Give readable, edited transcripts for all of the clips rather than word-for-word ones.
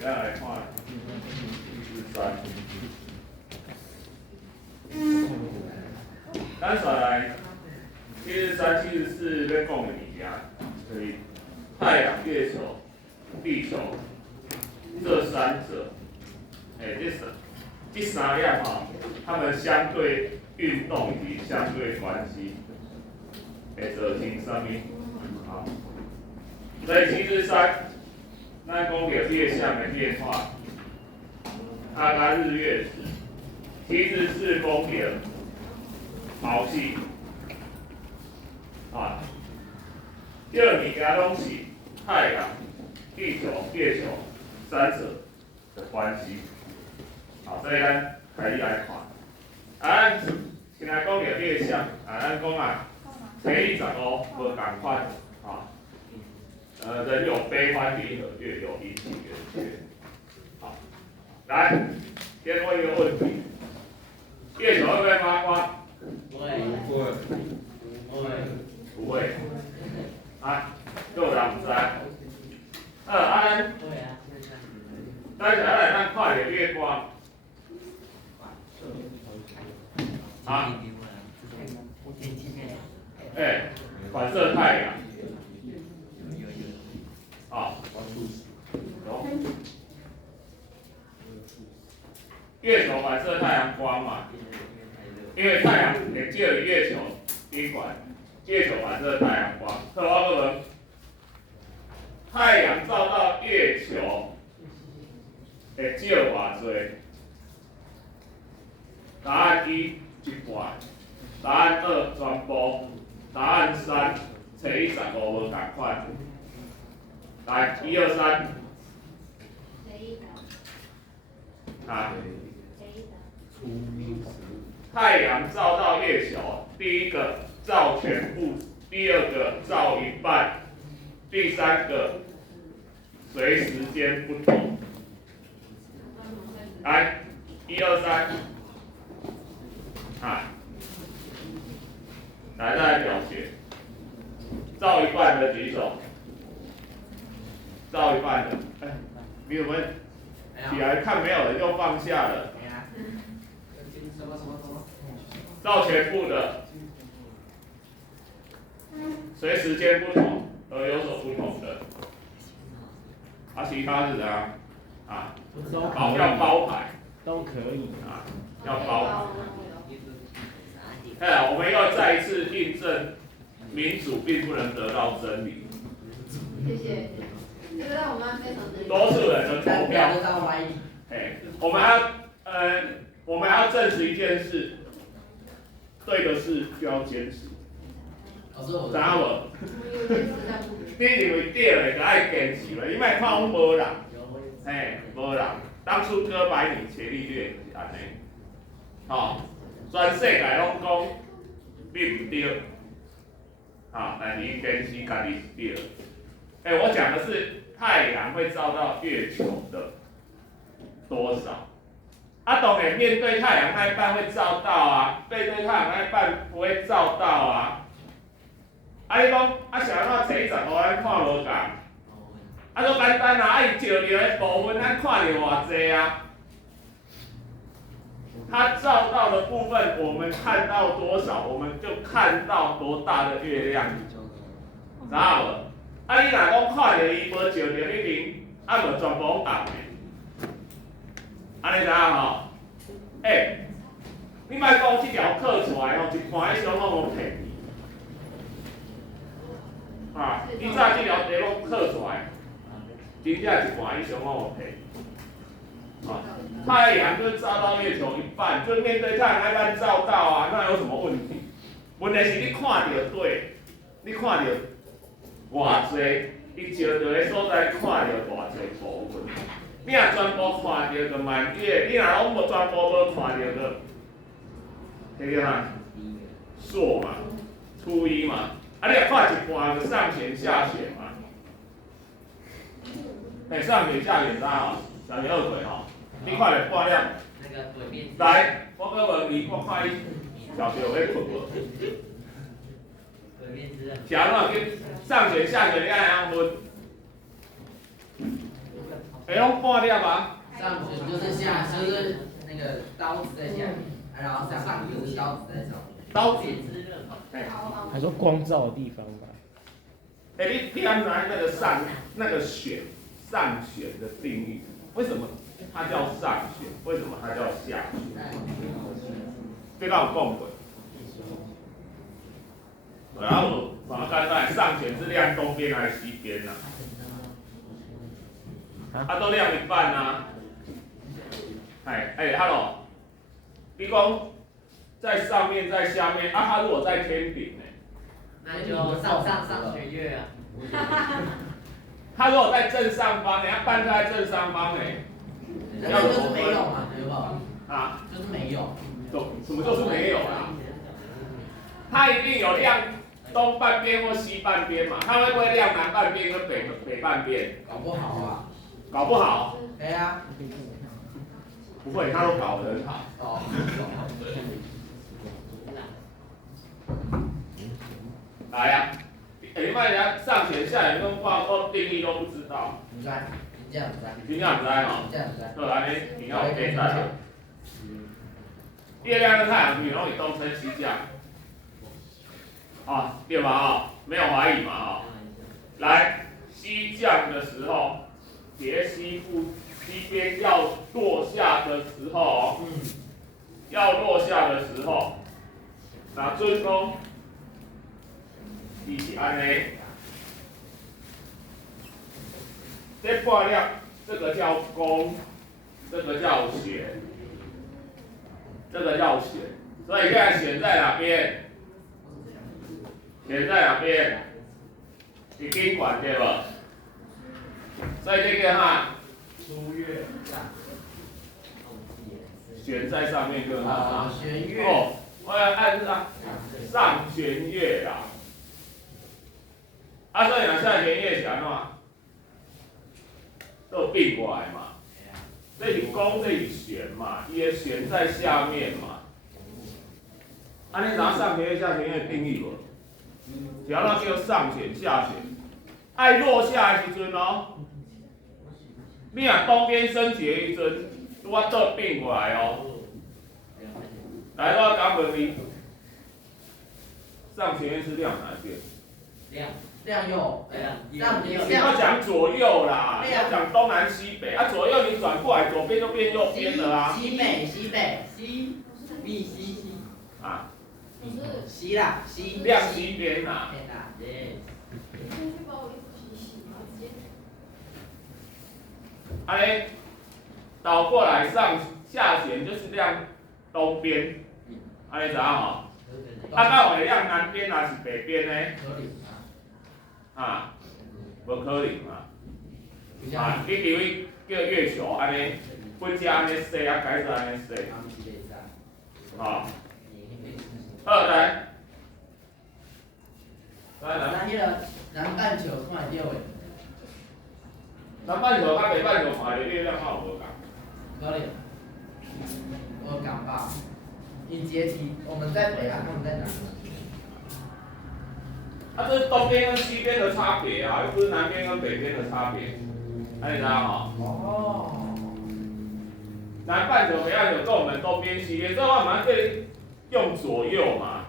咱来看73。咱再来73、74要讲的物件，就是太阳、月球、地球这三者，这三样哈，它们相对运动以及相对关系，会造成什么？好，所以73，咱讲到月相的变化，它甲日月食，其实是讲到潮汐，啊，这个物件拢是太阳、地球、月球三者的关系。好，所以咱开始来看。咱先来讲到月相，咱讲啊，初一十五无共款，啊，人有悲欢离合，月有阴晴圆缺。好，来，先问一个问题：月球会不会发光？不会，不会。啊，有人唔知？咱来咱看着月光。啊，反射太阳。啊，有。月球反射太阳光嘛，因为太阳会借月球宾馆，月球反射太阳光。好，我问，太阳照到月球会借偌济？答案一半，答案二全部，答案三初一十五无共款。来，1、2、3。啊。太阳照到月球，第一个照全部，第二个照一半，第三个随时间不同。来，1、2、3。啊，来再来表决，照一半的举手，照一半的，你们起来看没有人就放下了。照全部的，随时间不同而有所不同的，啊，其他是怎样？啊，要包牌，都可以啊，要包牌。我们要再一次印证，民主并不能得到真理。谢谢，这个让我们非常的。多数人的投票。我们要证实一件事，对的事就要坚持。知影无？你认为对的就爱坚持了，你莫看我无人，无人。当初哥白尼伽利略就是安尼，全世界拢讲你唔对，但是伊坚持家己是对。我讲的是太阳会照到月球的多少？当然面对太阳那一半会照到啊，背对太阳那一半不会照到啊。你讲想要初一十五咱看无共，就简单啊，伊照着的部分咱看着偌济啊？它照到的部分，我们看到多少，我们就看到多大的月亮，知影无？你若讲看着伊无照着你面，无全部拢暗的，安尼知影吼？你莫讲这条刻出来一看迄种拢骗你。你早这条题拢刻出来，真正一看以上拢骗你。太阳就照到月球一半，就面对太阳那半照到啊，那有什么问题？问题是你看到对，你看到偌济，伊照到的所在看到偌济部分。你若全部看到就满月，你若拢无全部无看到就，听见吗？朔嘛，初一嘛，你若看一半就上弦下弦嘛。上弦下弦啥上弦二腿你看了半了。来，我搁问你，我看你小学有咧困无？是安怎去上弦下弦你爱怎分？哎，用半粒啊。上旋就是下，就是那个刀子在下面，然后上就是刀子在上面。刀子。还说光照的地方吧。哎，你安来那个上那个旋的定义，为什么它叫上旋？为什么它叫下旋？这个有讲过。然后把它看上旋是亮东边还是西边呐？它都亮一半呐。hello， 你讲在上面在下面啊，它如果在天顶呢？那就上弦月啊。它如果在正上方，它半在正上方呢？那就是没有嘛，对不？啊，就是没有。什么就是没有啦？它一定有亮东半边或西半边嘛？它会不会亮南半边跟北半边？搞不好啊。搞不好。对啊。不会，它都搞得很好。哦。来呀、你卖人家上旋下旋跟挂钩定义都不知道。唔知，真正唔知。真正唔知哦。真正唔知。好，安尼你要有比赛了。月亮跟太阳比容易东升西降。啊，对吧？啊，没有怀疑嘛？啊，来，西降的时候，斜西边要落下的时候，要落下的时候，那准讲，伊是安尼，这半亮，这个叫弓，这个叫弦，这个叫弦，所以现在弦在哪边？弦在哪边？是经管对吧？所以这个哈，初月上。弦在上面跟它弦月。哦，我要按上弦月啦。啊，所以若下弦月是安怎？都并过来嘛。这是弓，这是弦嘛，伊的弦在下面嘛。啊，你拿上弦月、下弦月定义无？只要那叫上弦、下弦，爱落下的时阵哦，你若东边升起的时阵，我倒并过来哦。来，我讲问你，上弦月是亮哪一边？亮右，上你要讲左右啦，要讲东南西北啊，左右你转过来，左边就变右边了啊。西北，西啊。西啦，西。亮西边呐。安尼倒过来上下弦就是亮东边，安尼知影吼？啊，那会亮南边还是北边呢？啊，无可能嘛。啊，你以为叫月球安尼，分家安尼洗啊，改做安尼洗。好，好来。那迄个南半球看会到的。南半球甲北半球看的月亮有无共？可能。无共吧？因阶梯，我们在北啊，他们在南。啊，这是东边跟西边的差别啊，又不是南边跟北边的差别，你知道吗？哦。南半球、北半球跟我们东边、西边，这我们可以用左右嘛。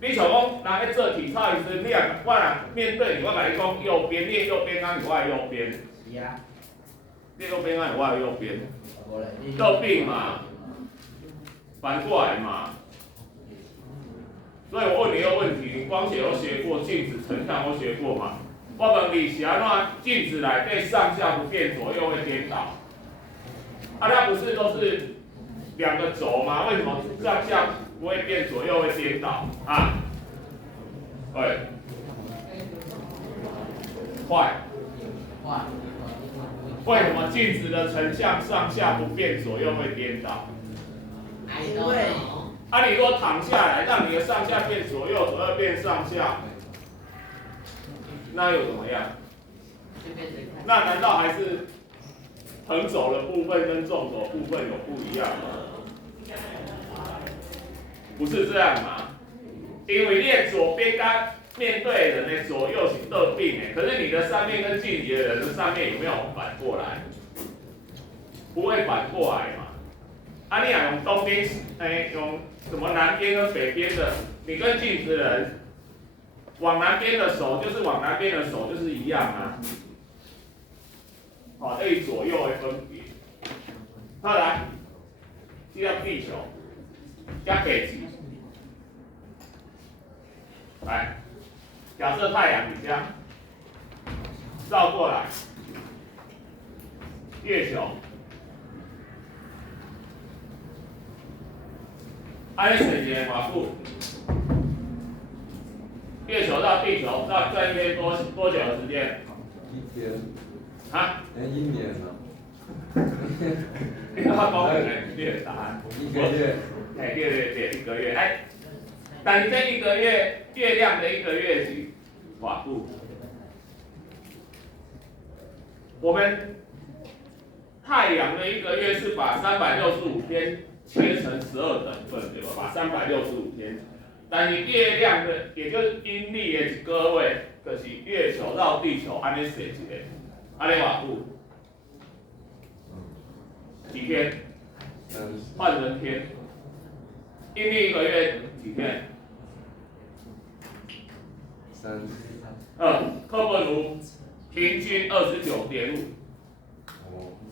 你像讲，拿咧做体操的时，你若我若面对你，我甲你讲右边，你右边敢是我的右边？是啊。你右边敢是我的右边？倒并嘛，反过来嘛。所以我问你一个问题，你光学有学过，镜子成像有学过嘛？我问你是安怎镜子内底上下不变，左右会颠倒？啊，它不是都是两个轴吗？为什么上下不会变，左右会颠倒啊？对，坏。为什么镜子的成像上下不变，左右会颠倒？因为。啊，你如果躺下来，让你的上下变左右，左右变上下，那又怎么样？那难道还是横走的部分跟纵走部分有不一样吗？不是这样嘛？因为你的左边跟面对人的左右是对并的，可是你的上面跟近离的人的上面有没有反过来？不会反过来嘛？啊，你想用东边，用什么南边跟北边的，你跟近的人往南边的手就是往南边的手就是一样啊。好，这里左右的分别。好来，这叫地球，加北极。来，假设太阳你这样绕过来，月球，按水节马步，月球到地球转一天多久的时间？一天。啊？一年了。你要公平的月答案。一个月。一个月，哎，但你这一个月，月亮的一个月是瓦布。我们太阳的一个月是把365天切成12等份，对吧？把365天，但是月亮的，也就是阴历的一个月，就是月球绕地球，安尼写一个，安尼瓦布几天？换成天。阴历一个月几天课本如平均29.5，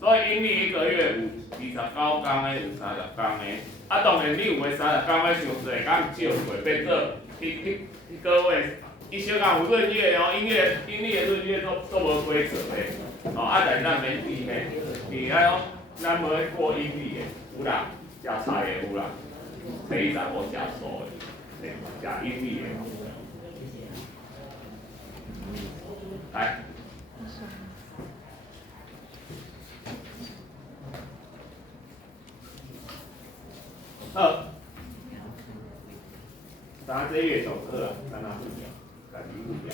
所以阴历一个月有29天的，有30天的。啊，当然你有的30天的伤济，敢少过，变做一个月，伊小可有闰月哦，阴历的闰月都无规则的，哦，啊，但是咱免记嘿，你看哦，咱无过阴历的，有啦，食菜的有啦。可以掌握假数的，对，假阴历的。来，咱这月球课啊，咱拿不了，改题目表。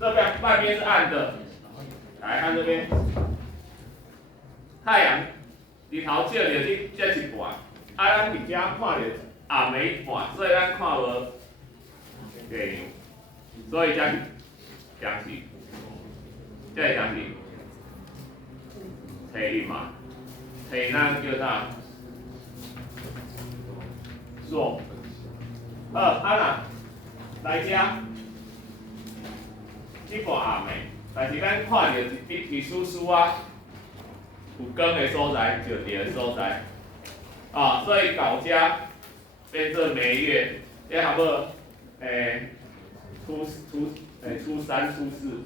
这边半边是暗的，来看这边，太阳。日头照着这一半，啊，咱伫遮看着暗的一半，所以咱看无月亮，所以才是相似，这是相似，题嘛，题咱叫啥？做啊啦，来遮，这半暗的，但是咱看着一丝丝啊。有光的所在，就伫个所在，啊，所以到遮变做每月，这差不多，初三、初四，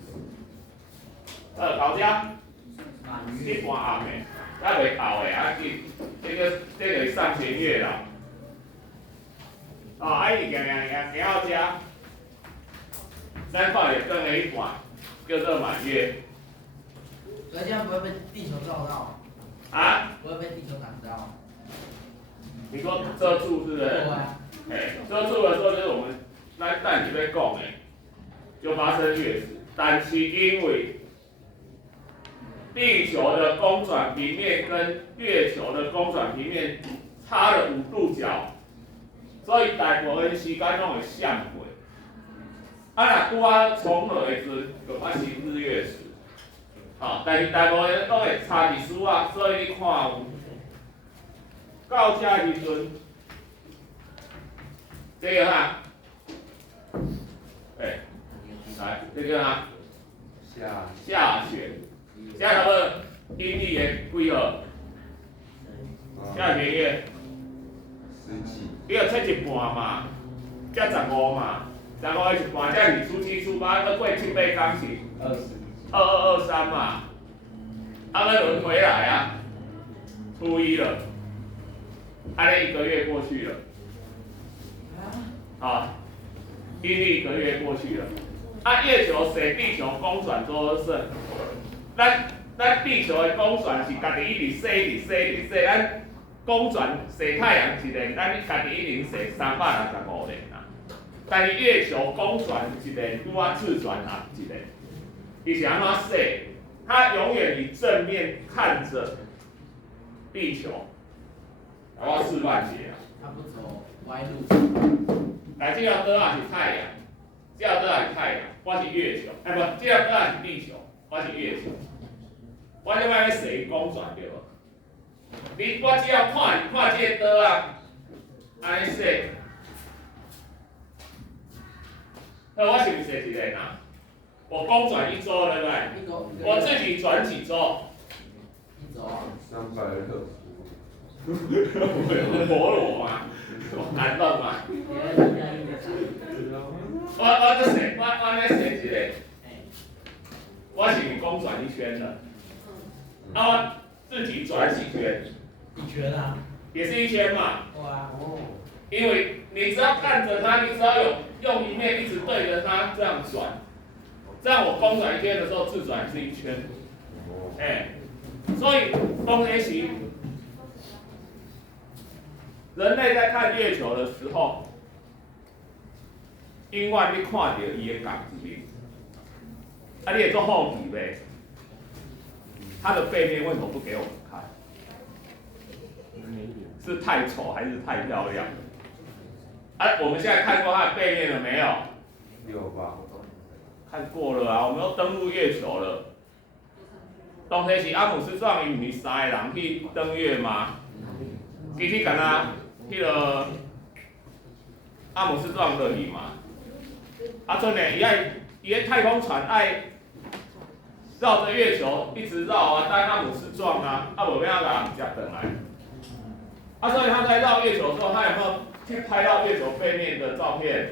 到遮，一半暗的，还袂到的，啊，这个上弦月啦，啊，伊行到遮，咱看着光的一半，叫做满月。可这样不会被地球照到？啊？不会被地球挡到？你说遮住是不是？对啊。遮住的时候就是我们咱等下要讲的，就发生月食。但是因为地球的公转平面跟月球的公转平面差了5度角，所以大部分时间拢会闪过。啊，若拄啊重合的时阵，就发生日月食。哦，但是大部分都会差一丝啊，所以你看有到遮的时阵，这个啥？来，这个啥？下弦，下差不多阴历的几号？下弦月你要切一半嘛，才15嘛，15的一半才是初7、初8，要过7、8天是22、23嘛，啊，那轮回来啊，初1了，那一个月过去了，啊，阴历一个月过去了，啊，月球随地球公转多少？咱地球的公转是家己一直洗，咱公转洗太阳一年，咱家己一年洗365年啦。但是月球公转一年，拄啊自转啊一年，伊是安怎洗？它永远以正面看着地球。我示范一下。它不走歪路。来，这条灯啊是太阳，这条灯啊是太阳，我是月球，哎不，这条灯啊是地球，我是月球。我即摆咧写公转对无？我只要看这个灯啊，安尼写，那我是不是写一个呢？我公转一周，对不对？我自己转几周？一周啊。360。陀螺嘛，难弄嘛。我咧写，我咧写一个，我是公转一圈的，我自己转几圈？一圈啊。也是一圈嘛。哇哦。因为你只要看着它，你只要有用一面一直对着它这样转，这样我公转一圈的时候自转是一圈。所以东西是人类在看月球的时候，永远你看到伊的角一面，你会做好奇呗？它的背面为什么不给我们看？是太丑还是太漂亮？我们现在看过它的背面了没有？有吧？看过了啊，我们都登陆月球了。当时是阿姆斯壮伊唔是3个人去登月吗？其实敢若迄个阿姆斯壮落去嘛。所以呢，伊个太空船爱绕着月球一直绕啊，但阿姆斯壮啊，无要甲人接回来。所以他在绕月球的时候，他有没有去拍到月球背面的照片？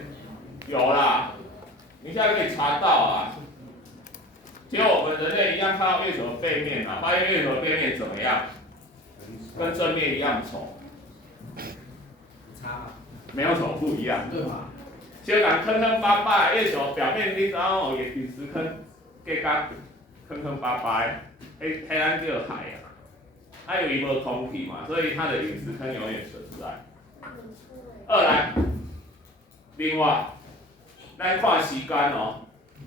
有啦，你现在可以查到啊。结果我们人类一样看到月球的背面嘛，发现月球的背面怎么样？跟正面一样丑。差。没有丑，不一样。对嘛？就讲坑坑巴巴，月球表面你知道有陨石坑，加甲坑坑巴巴，迄咱叫海啊。因为无空气嘛，所以它的陨石坑永远存在。二来，另外，咱看时间哦。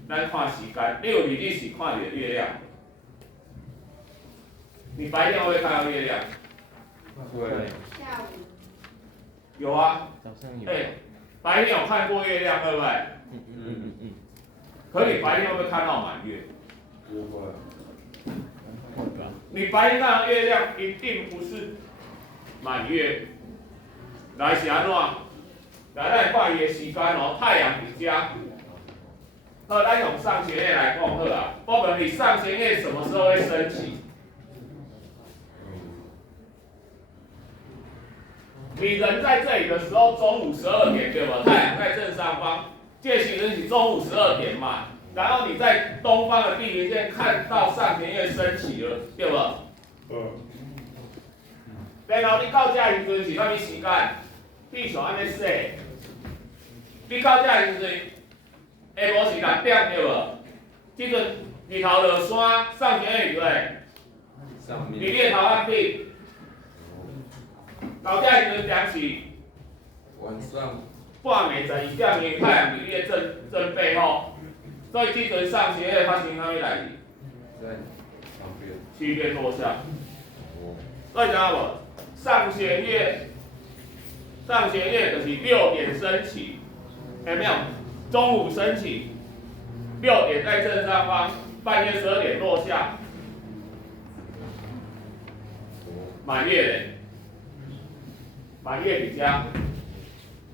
咱看时间，你有日历时看到月亮，你白天会不会看到月亮？会。下午。有啊。早上有。白天有看过月亮，对不对？可你白天会不会看到满月？不会。你白天看到月亮，一定不是满月。来是安怎？来，咱看伊的时间哦，太阳伫遮。咱用上弦月来讲好啊。我问你，上弦月什么时候会升起？你人在这里的时候，中午12点对吧？太阳在正上方，这时阵是中午12点嘛。然后你在东方的地平线看到上弦月升起了，对吧？然后你到这时阵是啥物时间？地球安尼说，你到这时阵。下晡是6点对无？即阵日头落山，上弦月对？上面。日你头壳顶，到这时阵点是晚上。半暝12点，因为太阳伫你的正背后，所以即阵上弦月发生啥物代志？在旁边。西边落下。所以知道无？上弦月就是6点升起，有没有？中午升起，6点在正上方，半夜12点落下。满月嘞，满月伫遮，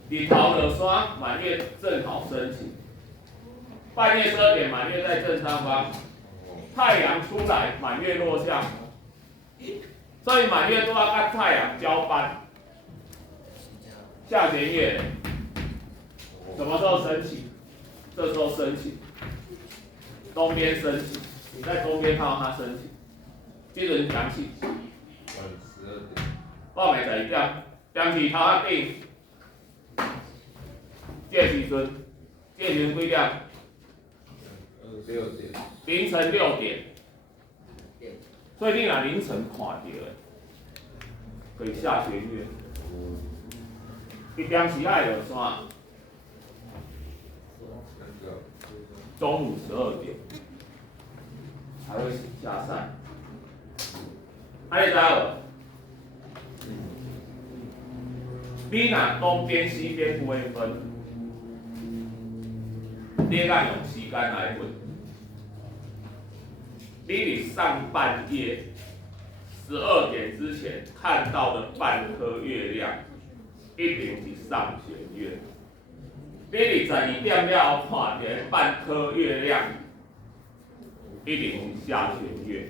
日头落山，满月正好升起。半夜12点，满月在正上方，太阳出来，满月落下。所以满月都要跟太阳交班。下弦月什么时候升起？这时候升起，东边升起，你在东边看到它升起，接着就讲起。晚12点。报暝12点，点起头壳顶，这时阵几点6点。凌晨6点。所以你若凌晨看到的，可以下弦月。一点时爱落山。中午12点才会下山，你知道无？你若东边西边不会分，你敢用时间来分，你伫上半夜12点之前看到的半颗月亮，一定是上弦月。你伫12点了后看见半颗月亮，一定是下弦月。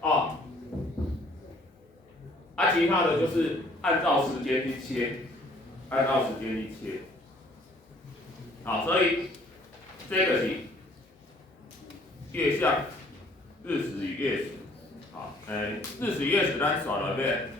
哦，其他的就是按照时间去切，按照时间去切。好，所以这个是月相、日食与月食。好，日食月食咱算了面。